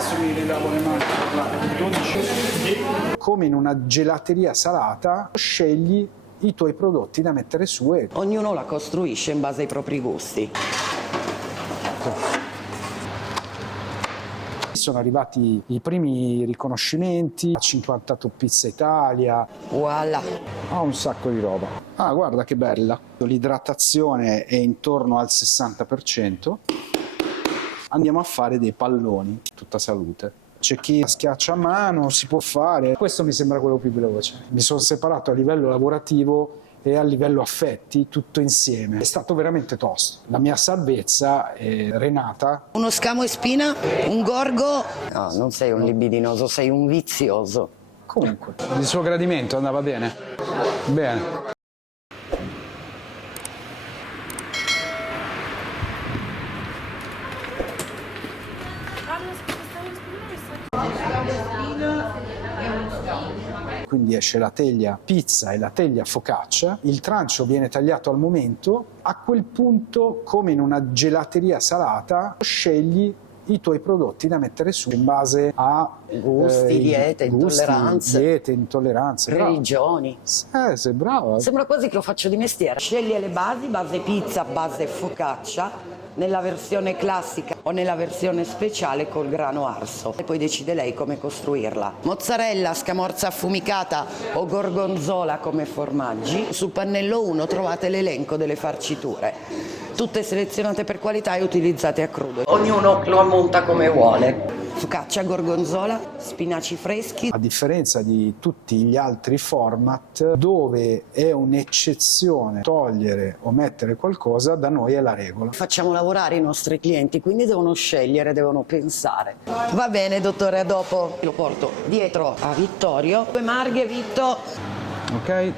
adesso mi rilavo le mani per parlare. 12. Come in una gelateria salata, scegli i tuoi prodotti da mettere su e Ognuno la costruisce in base ai propri gusti. sono arrivati i primi riconoscimenti, 58 Pizza Italia, Voilà. un sacco di roba. Guarda che bella, l'idratazione è intorno al 60%. Andiamo a fare dei palloni, tutta salute. C'è chi schiaccia a mano, si può fare. Questo mi sembra quello più veloce. Mi sono separato a livello lavorativo e a livello affetti, tutto insieme. È stato veramente tosto. La mia salvezza è Renata. Uno scamo e spina, un gorgo. No, non sei un libidinoso, sei un vizioso. Comunque, il suo gradimento andava bene? Bene. Quindi esce la teglia pizza e la teglia focaccia, il trancio viene tagliato al momento, a quel punto, come in una gelateria salata, scegli i tuoi prodotti da mettere su in base a gusti, diete, intolleranze, religioni. Sei brava. Sembra quasi che lo faccio di mestiere. Scegli le basi, base pizza, base focaccia, nella versione classica o nella versione speciale col grano arso, e poi decide lei come costruirla. Mozzarella, scamorza affumicata o gorgonzola come formaggi. Sul pannello 1 trovate l'elenco delle farciture, tutte selezionate per qualità e utilizzate a crudo. Ognuno lo ammonta come vuole. Focaccia, gorgonzola, spinaci freschi. A differenza di tutti gli altri format dove è un'eccezione togliere o mettere qualcosa, da noi è la regola. Facciamo lavorare i nostri clienti, quindi devono scegliere, devono pensare. Va bene, dottore, a dopo. Lo porto dietro a Vittorio. 2 marghe, Vitto. Ok,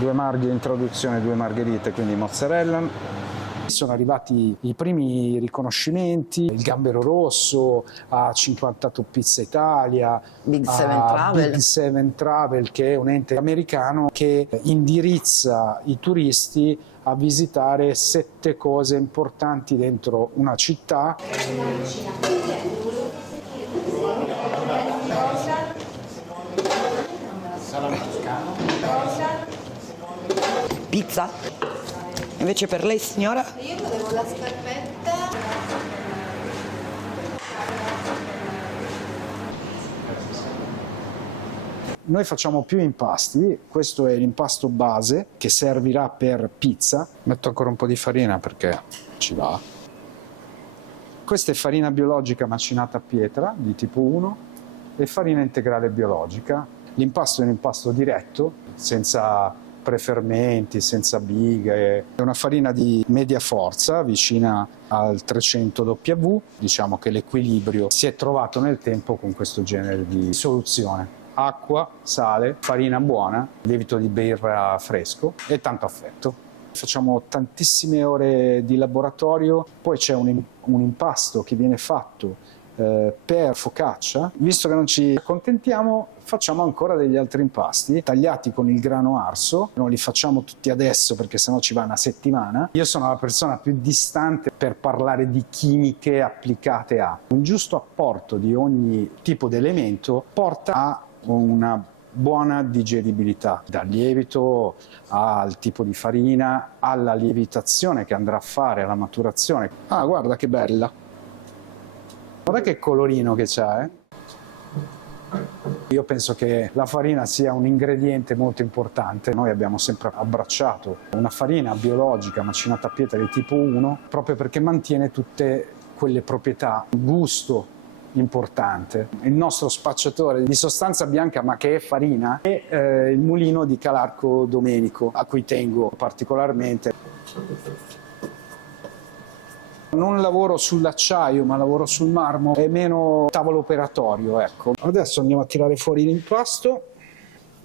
2 marghe in traduzione, 2 margherite, quindi mozzarella. Sono arrivati i primi riconoscimenti, il Gambero Rosso, a 58 Pizza Italia, Big Seven Travel, che è un ente americano che indirizza i turisti a visitare 7 cose importanti dentro una città. Salame toscano. Pizza? Invece per lei, signora? Io volevo la scarpetta. Noi facciamo più impasti, questo è l'impasto base che servirà per pizza. Metto ancora un po' di farina perché ci va. Questa è farina biologica macinata a pietra di tipo 1 e farina integrale biologica. L'impasto è un impasto diretto, senza prefermenti, senza bighe. È una farina di media forza, vicina al 300 W. Diciamo che l'equilibrio si è trovato nel tempo con questo genere di soluzione. Acqua, sale, farina buona, lievito di birra fresco e tanto affetto. Facciamo tantissime ore di laboratorio, poi c'è un impasto che viene fatto per focaccia. Visto che non ci accontentiamo, facciamo ancora degli altri impasti tagliati con il grano arso. Non li facciamo tutti adesso perché sennò ci va una settimana. Io sono la persona più distante per parlare di chimiche applicate a un giusto apporto di ogni tipo di elemento porta a una buona digeribilità, dal lievito al tipo di farina alla lievitazione che andrà a fare, alla maturazione. Guarda che bella! Guarda che colorino che c'ha, Io penso che la farina sia un ingrediente molto importante. Noi abbiamo sempre abbracciato una farina biologica macinata a pietra di tipo 1 proprio perché mantiene tutte quelle proprietà, gusto importante. Il nostro spacciatore di sostanza bianca, ma che è farina, è il mulino di Calarco Domenico, a cui tengo particolarmente. Non lavoro sull'acciaio, ma lavoro sul marmo, è meno tavolo operatorio, ecco. Adesso andiamo a tirare fuori l'impasto.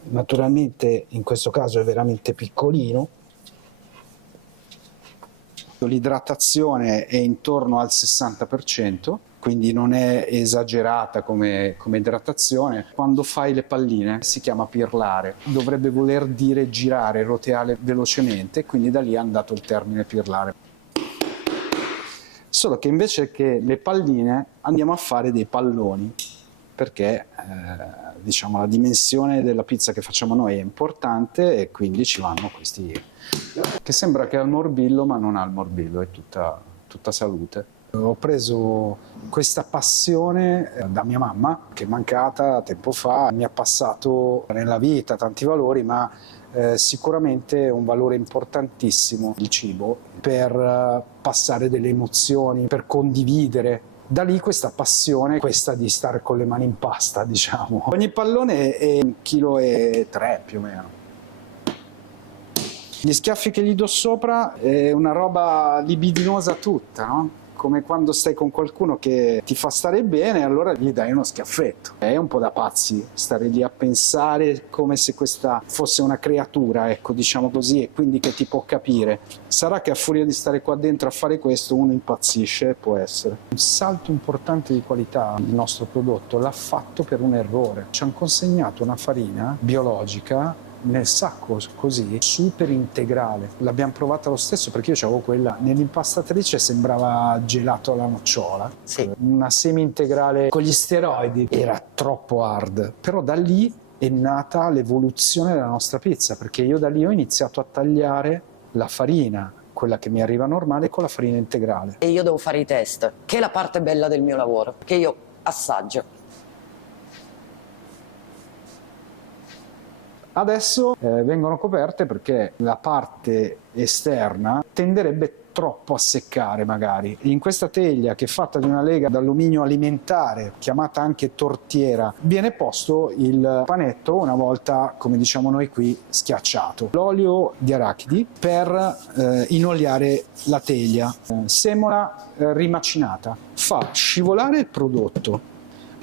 Naturalmente in questo caso è veramente piccolino. L'idratazione è intorno al 60%, quindi non è esagerata come idratazione. Quando fai le palline si chiama pirlare, dovrebbe voler dire girare, roteare velocemente, quindi da lì è andato il termine pirlare. Solo che invece che le palline andiamo a fare dei palloni, perché diciamo la dimensione della pizza che facciamo noi è importante e quindi ci vanno questi, che sembra che ha il morbillo ma non ha il morbillo, è tutta salute. Ho preso questa passione da mia mamma, che è mancata tempo fa, mi ha passato nella vita tanti valori, ma sicuramente un valore importantissimo il cibo per passare delle emozioni, per condividere. Da lì questa passione, questa di stare con le mani in pasta, diciamo. Ogni pallone è 1,3 kg più o meno. Gli schiaffi che gli do sopra è una roba libidinosa tutta, no? Come quando stai con qualcuno che ti fa stare bene, allora gli dai uno schiaffetto. È un po' da pazzi stare lì a pensare come se questa fosse una creatura, ecco, diciamo così, e quindi che ti può capire. Sarà che a furia di stare qua dentro a fare questo uno impazzisce, può essere. Un salto importante di qualità il nostro prodotto l'ha fatto per un errore. Ci hanno consegnato una farina biologica nel sacco, così, super integrale. L'abbiamo provata lo stesso perché io avevo quella nell'impastatrice, sembrava gelato alla nocciola, Sì. Una semi integrale con gli steroidi, era troppo hard. Però da lì è nata l'evoluzione della nostra pizza, perché io da lì ho iniziato a tagliare la farina, quella che mi arriva normale, con la farina integrale. E io devo fare i test, che è la parte bella del mio lavoro, che io assaggio. Adesso vengono coperte perché la parte esterna tenderebbe troppo a seccare magari. In questa teglia, che è fatta di una lega d'alluminio alimentare, chiamata anche tortiera, viene posto il panetto una volta, come diciamo noi qui, schiacciato. L'olio di arachidi per inoliare la teglia. Semola rimacinata. Fa scivolare il prodotto,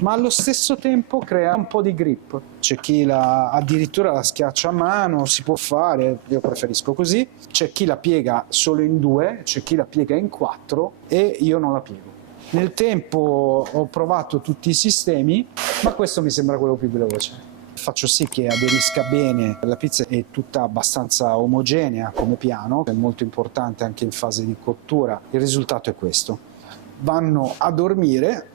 ma allo stesso tempo crea un po' di grip. C'è chi addirittura la schiaccia a mano, si può fare, io preferisco così. C'è chi la piega solo in 2, c'è chi la piega in 4 e io non la piego. Nel tempo ho provato tutti i sistemi, ma questo mi sembra quello più veloce. Faccio sì che aderisca bene, la pizza è tutta abbastanza omogenea come piano, è molto importante anche in fase di cottura. Il risultato è questo. Vanno a dormire.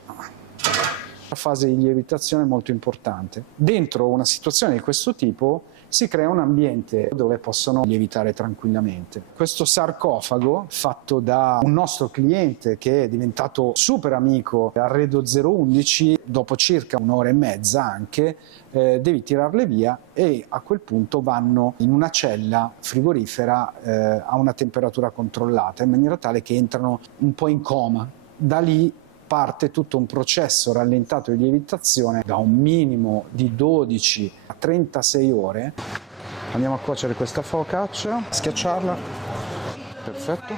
La fase di lievitazione è molto importante. Dentro una situazione di questo tipo si crea un ambiente dove possono lievitare tranquillamente. Questo sarcofago, fatto da un nostro cliente che è diventato super amico, Arredo 011, dopo circa un'ora e mezza anche, devi tirarle via e a quel punto vanno in una cella frigorifera a una temperatura controllata, in maniera tale che entrano un po' in coma. Da lì parte tutto un processo rallentato di lievitazione da un minimo di 12 a 36 ore. Andiamo a cuocere questa focaccia, schiacciarla. Perfetto.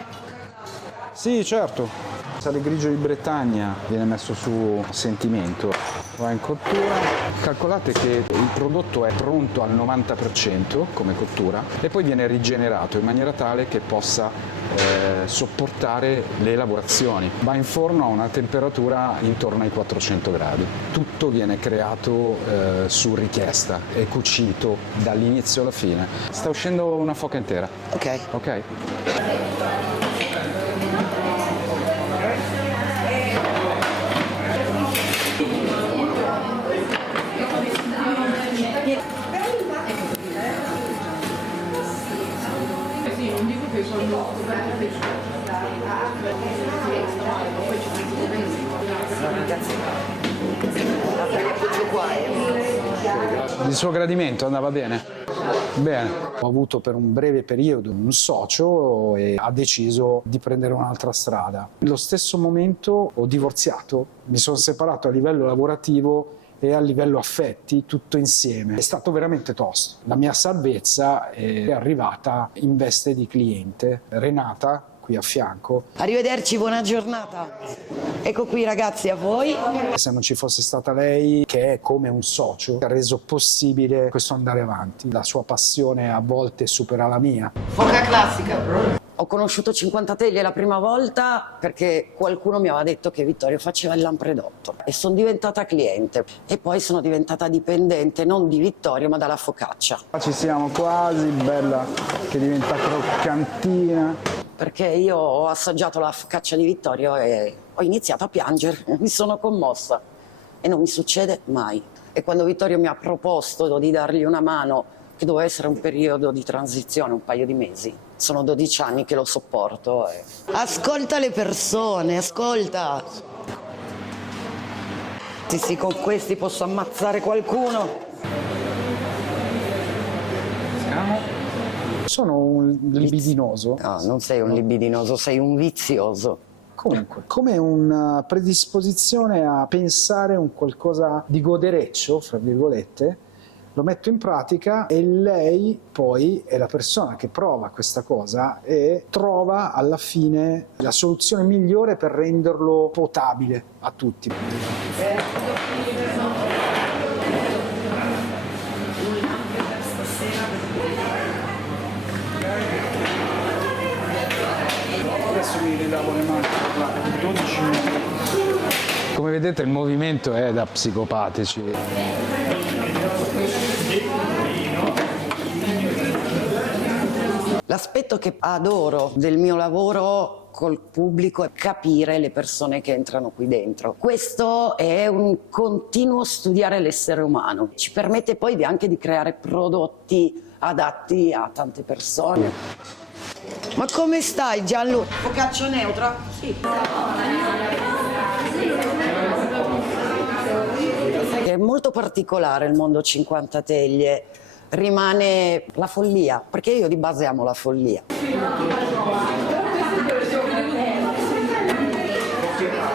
Sì, certo. Sale grigio di Bretagna viene messo su a sentimento, va in cottura. Calcolate che il prodotto è pronto al 90% come cottura e poi viene rigenerato in maniera tale che possa sopportare le lavorazioni. Va in forno a una temperatura intorno ai 400 gradi. Tutto viene creato su richiesta e cucito dall'inizio alla fine. Sta uscendo una foca intera. Ok. Ok? Il suo gradimento andava bene? Bene. Ho avuto per un breve periodo un socio e ha deciso di prendere un'altra strada. Nello stesso momento ho divorziato, mi sono separato a livello lavorativo e a livello affetti, tutto insieme. È stato veramente tosto. La mia salvezza è arrivata in veste di cliente, Renata, qui a fianco. Arrivederci, buona giornata. Ecco qui ragazzi, a voi. Se non ci fosse stata lei, che è come un socio, ha reso possibile questo andare avanti. La sua passione a volte supera la mia. Foca classica. Ho conosciuto 50 teglie la prima volta perché qualcuno mi aveva detto che Vittorio faceva il lampredotto e sono diventata cliente e poi sono diventata dipendente non di Vittorio ma dalla focaccia. Ci siamo quasi, bella che diventa croccantina. perché io ho assaggiato la focaccia di Vittorio e ho iniziato a piangere, mi sono commossa e non mi succede mai. E quando Vittorio mi ha proposto di dargli una mano, che doveva essere un periodo di transizione, un paio di mesi, sono 12 anni che lo sopporto. Ascolta le persone, ascolta! Sì, con questi posso ammazzare qualcuno. Sono un libidinoso. No, non sei un libidinoso, sei un vizioso. Comunque, come una predisposizione a pensare un qualcosa di godereccio, fra virgolette, lo metto in pratica e lei poi è la persona che prova questa cosa e trova alla fine la soluzione migliore per renderlo potabile a tutti. Adesso mi rilavo le mani per 12 minuti. Come vedete il movimento è da psicopatici. L'aspetto che adoro del mio lavoro col pubblico è capire le persone che entrano qui dentro. Questo è un continuo studiare l'essere umano. Ci permette poi anche di creare prodotti adatti a tante persone. Ma come stai, Gianlu? Focaccia neutra? Sì. È molto particolare il mondo 50 teglie. Rimane la follia, perché io di base amo la follia.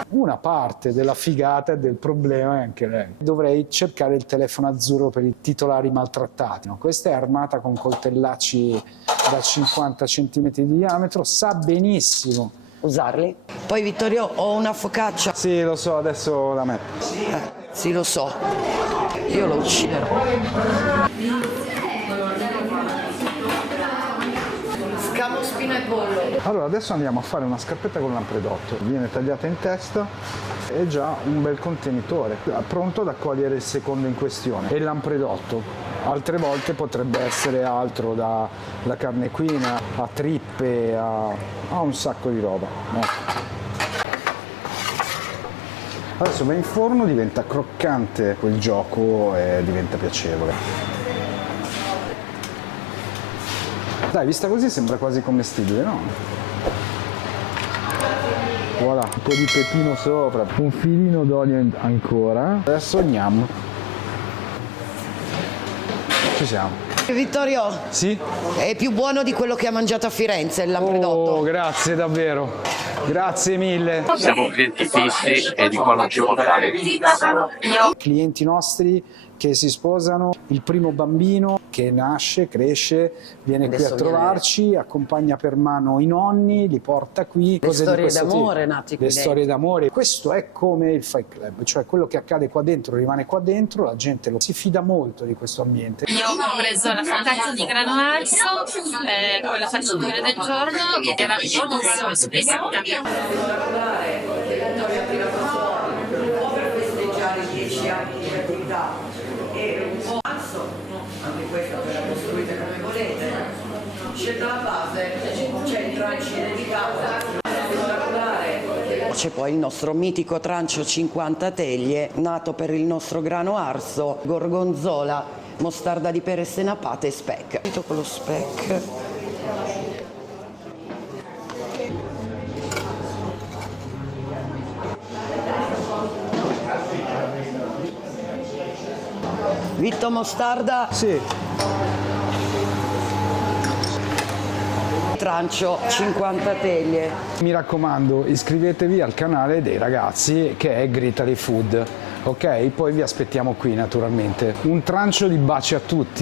Una parte della figata e del problema è anche lei. Dovrei cercare il telefono azzurro per i titolari maltrattati. No? Questa è armata con coltellacci da 50 cm di diametro, sa benissimo Usarli? Poi Vittorio, ho una focaccia. Sì, lo so, adesso la metto. Sì, lo so. Io lo ucciderò. Scamo, spina e pollo. Allora, adesso andiamo a fare una scarpetta con lampredotto. Viene tagliata in testa e già un bel contenitore, pronto ad accogliere il secondo in questione. E il lampredotto. Altre volte potrebbe essere altro, da carne equina, a trippe, a un sacco di roba. Adesso va in forno, diventa croccante quel gioco e diventa piacevole. Dai, vista così sembra quasi commestibile, no? Voilà, un po' di pepino sopra, un filino d'olio ancora. Adesso andiamo. Ci siamo. Vittorio? Sì? È più buono di quello che ha mangiato a Firenze, il lampredotto. Oh, grazie davvero. Grazie mille. Siamo clienti fissi e di qua non ci votare. Clienti nostri che si sposano, il primo bambino che nasce, cresce, viene qui a trovarci, accompagna per mano i nonni, li porta qui. Le storie d'amore nate qui. Le storie d'amore. Questo è come il Fight Club, cioè quello che accade qua dentro rimane qua dentro, la gente si fida molto di questo ambiente. Io ho preso la focaccia di grano arso, con la facciatura del giorno, che era buonissima, spessata. Anche questa verrà costruita come volete. Scelta la base, c'è il trancio dedicato. C'è poi il nostro mitico trancio 50 teglie, nato per il nostro grano arso, gorgonzola, mostarda di Pere senapate e speck. Con lo speck. Vitto mostarda? Sì. Trancio 50 teglie. Mi raccomando, iscrivetevi al canale dei ragazzi che è Gritali Food, ok? Poi vi aspettiamo qui naturalmente. Un trancio di baci a tutti.